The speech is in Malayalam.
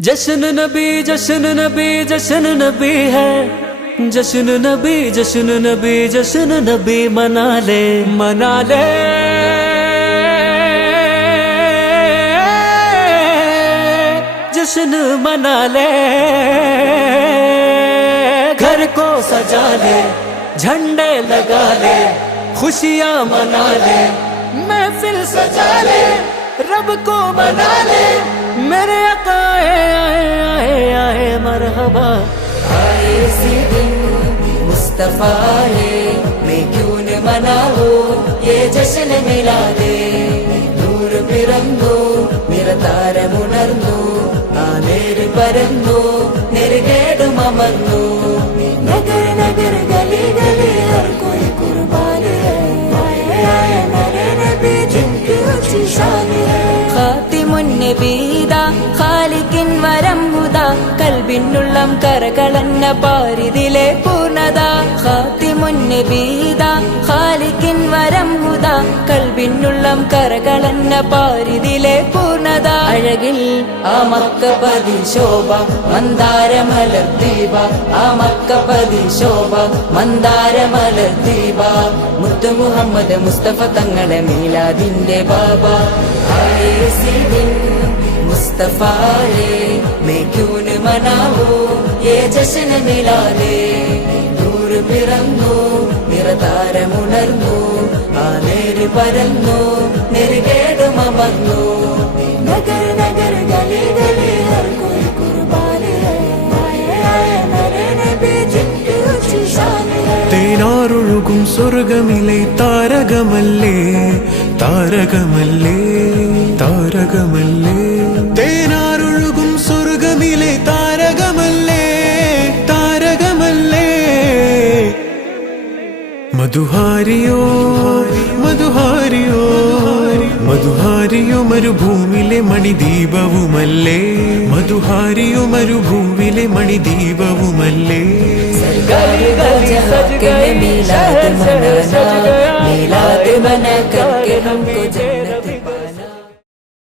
जश्न नबी जश्न नबी जश्न नबी है। जश्न नबी जश्न नबी जश्न नबी मना ले मना ले। जश्न मना ले। घर को सजा ले, झंडे लगा ले, खुशियाँ मना ले। महफिल सजा ले, रब को मना ले। मेरे अकाए आए आए आए मरहबा आए इसी दिन मुस्तफा है मैं क्यों न मनाऊं ये जश्न मिला दे നൂർ പിറന്നു നിറതാരമുണർന്നു ആ നേര് പരന്നു നെരുകേടും അമർന്നു നഗർ വരം ഹുദ കൽബിനുള്ളം കരകളന്ന പാരിതിലെ പൂർണത. ഖാത്തിമുന്നബീദ ഖാലിക്കിൻ വരം മുത കൽബിനുള്ളം കരകളന്ന പാരിതിലെ പൂർണത. അഴകിൽ ആ മക്കപതി ശോഭ മന്ദാരമലർ ദീപ. ആ മക്കപതി ശോഭ മന്ദാരമലർ ദീപ. മുത്തു മുഹമ്മദ് മുസ്തഫ തങ്ങളെ മീലാദിന്റെ ബാബ. ആയേ मुस्तफाए मैं क्यों न मनाओ ये जश्न मिला ले നൂർ പിറന്നു നിറതാരമുണർന്നു ആ നേര് പരന്നു നെരുകേടുമർന്നു നഗര നഗര ഗലി ഗലി ഹർ കോയി കുർബാനി. ഹൈ ആയ ആയ നരേ നബി ജിൻകി ഉച്ചി ഷാൻ ഹൈ തേനാറൊഴുകും സ്വർഗമിലെ താരകമല്ലേ? താരകമല്ലേ? താരകമല്ലേ? മധുഹാരിയോ മധുഹാരിയോ മധുഹാരിയോ മരുഭൂമിലെ മണിദീപവുമല്ലേ മധുഹാരിയോ മരുഭൂമിലെ മണിദീപവുമല്ലേ സർക്കാർ